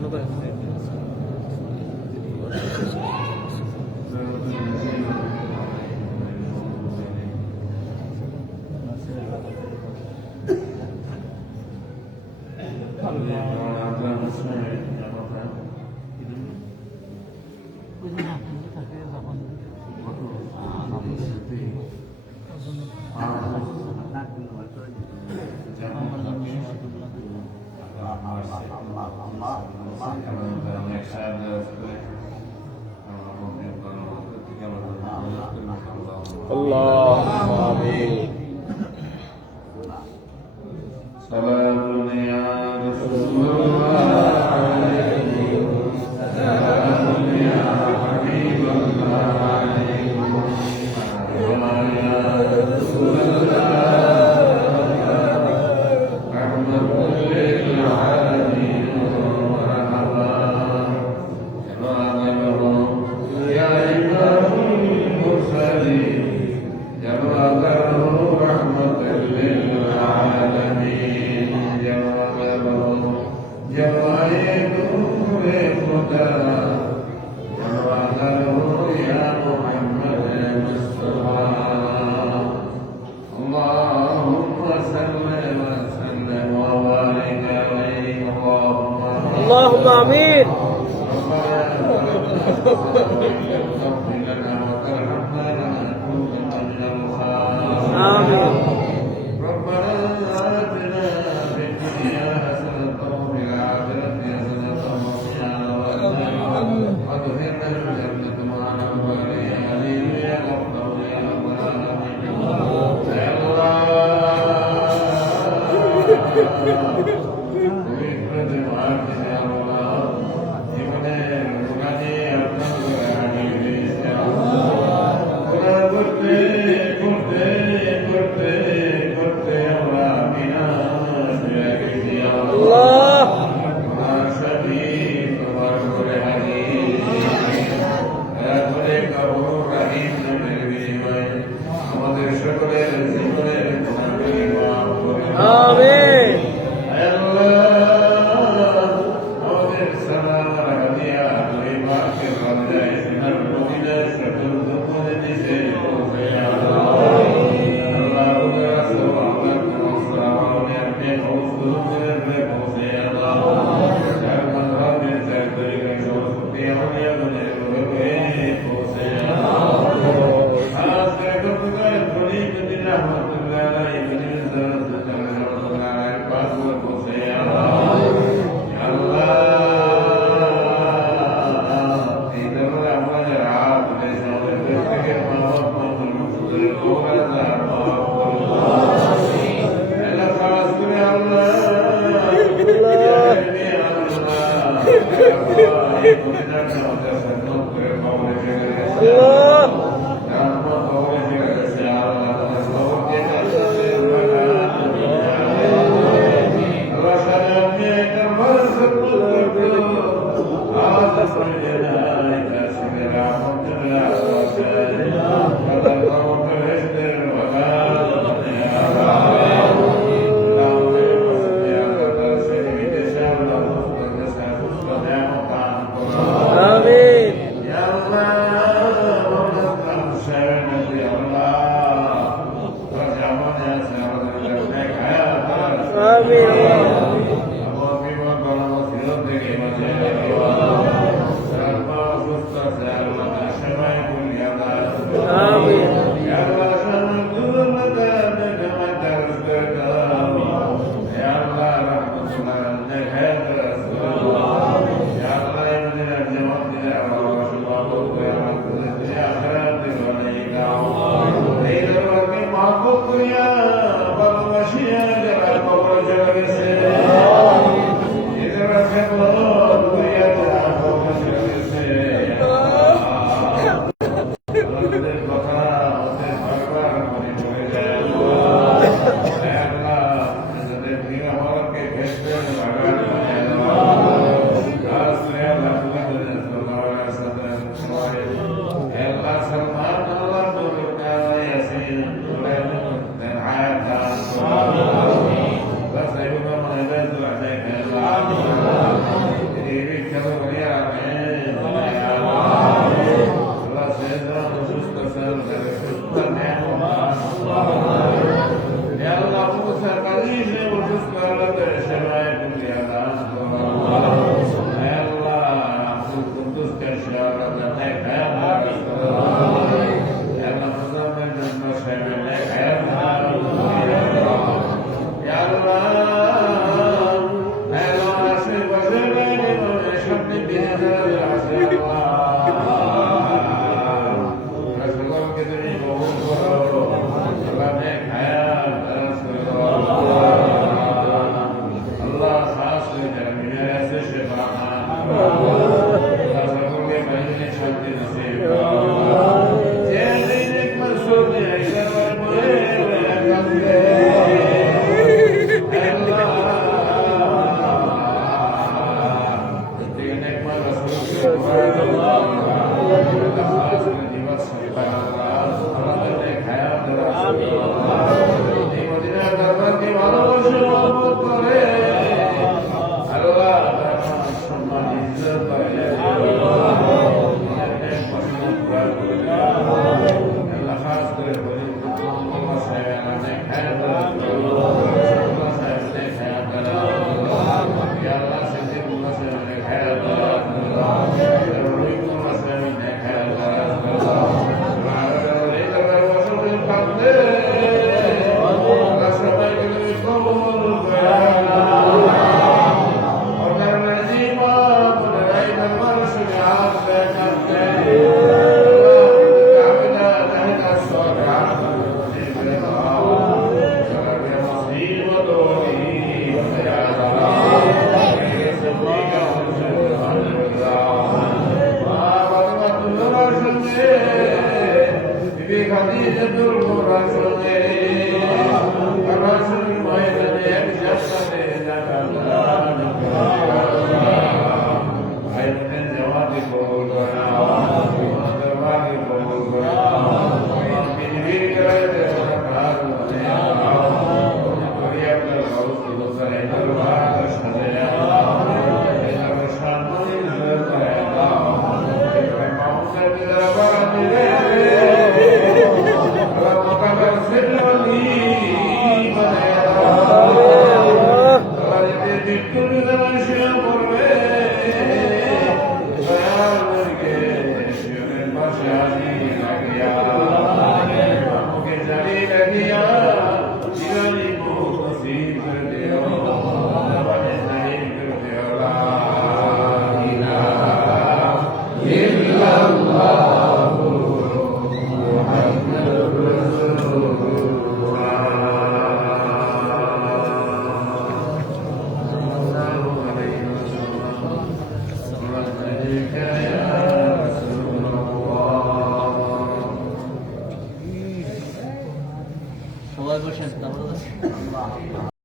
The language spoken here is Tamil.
のぐらいですかね ஆமீன் ஆமீன் Gracias.